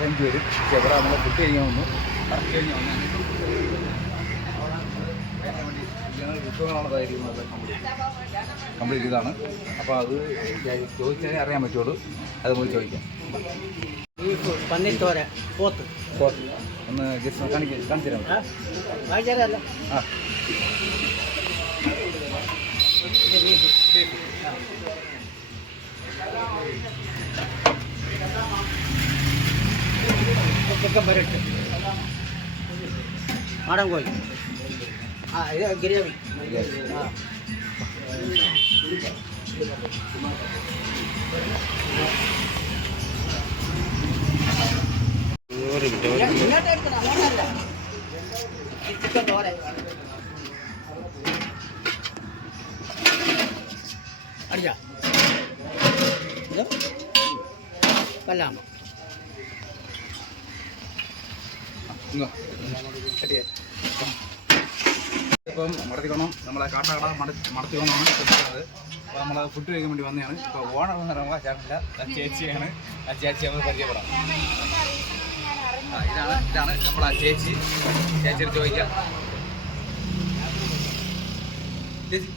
Range വരും. പക്ഷേ ഇവിടെ നമ്മൾ ഫുഡ് കഴിക്കാൻ വന്നു, കറക്റ്റ് കഴിഞ്ഞ് വന്നു വിഭവങ്ങളുള്ളതായിരിക്കുന്നത് കംപ്ലീറ്റ് ഇതാണ്. അപ്പോൾ അത് ചോദിച്ചാലേ അറിയാൻ പറ്റുള്ളൂ. അത് പോയി ചോദിക്കാം. പന്നീർ തോരൻ പോത്ത് ഒന്ന് ജസ്റ്റ് കാണിച്ചു തരാം. ആ ചിക്കൻ പരട്ട് നാടൻ കോഴി ഇത് ഗ്രേവി ചിക്കൻ തോരൻ അടിച്ചാ കല്ലാമ ഇപ്പം മടത്തിക്കോണം നമ്മളെ കാട്ടാക്കട മടത്തിക്കോണമാണ് ശ്രദ്ധിക്കുന്നത്. അപ്പോൾ നമ്മൾ ഫുഡ് കഴിക്കാൻ വേണ്ടി വന്നതാണ്. ഇപ്പോൾ ഓണമെന്ന് പറയുമ്പോൾ ചേട്ടനില്ല, ചേച്ചിയാണ്. ആ ചേച്ചി നമ്മൾ പരിചയപ്പെടാം. ഇതാണ് നമ്മളെ ചേച്ചി. ചേച്ചിയോട് ചോദിക്കാം. ചേച്ചി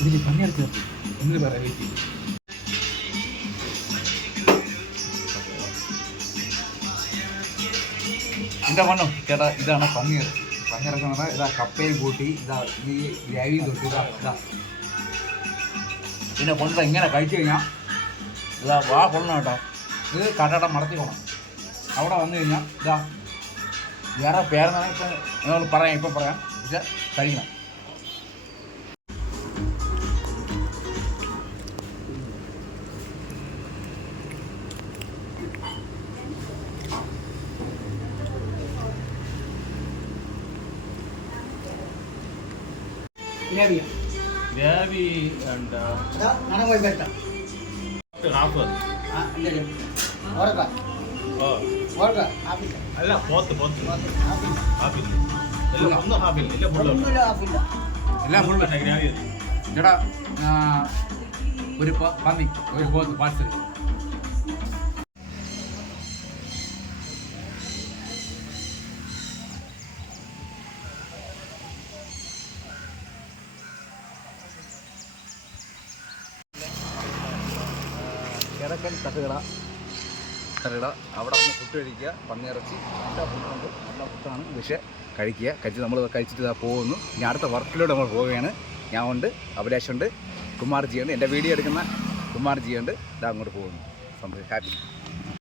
ഇതിൽ പണിയെടുത്ത് എന്ന് പറയാം ചേച്ചി. എന്താ പണോ ചേട്ടാ? ഇതാണ് പന്നീർ. പന്നീറൊക്കെ പറഞ്ഞാൽ ഇതാ കപ്പയും കൂട്ടി ഇതാ ഈ ഗ്രേവിയും തൊട്ട് ഇതാ പിന്നെ കൊണ്ട ഇങ്ങനെ കഴിച്ചു കഴിഞ്ഞാൽ ഇതാ വാ കൊള്ളണം കേട്ടോ. ഇത് കാട്ടാട്ട മടത്തി പോകണം. അവിടെ വന്നു കഴിഞ്ഞാൽ ഇതാ വേറെ പേരെന്നാണ് ഇപ്പം നിങ്ങൾ പറയാം, ഇപ്പം പറയാം, പക്ഷെ കഴിക്കണം. Gravy and half. അല്ല പോത്ത് എല്ലാം ഫുള്ള് ചേട്ടാ. ഒരു പന്നി ഒരു പോത്ത് പാഴ്സൽ. കിഴക്കൻ തട്ടുകട അവിടെ വന്ന് ഫുഡ് കഴിക്കുക. പന്നിയിറച്ചി എല്ലാ ഫുഡുണ്ട്, നല്ല ഫുഡാണ്. പക്ഷേ കഴിച്ച് നമ്മൾ കഴിച്ചിട്ട് ഇതാ പോകുന്നു. ഇനി അടുത്ത വർക്കിലൂടെ നമ്മൾ പോവുകയാണ്. ഞാൻ ഉണ്ട്, അഭിലാഷുണ്ട്, കുമാർജിയുണ്ട്, എൻ്റെ വീഡിയോ എടുക്കുന്ന കുമാർജിയുണ്ട്. ഇതാ അങ്ങോട്ട് പോകുന്നു. ഹാപ്പി.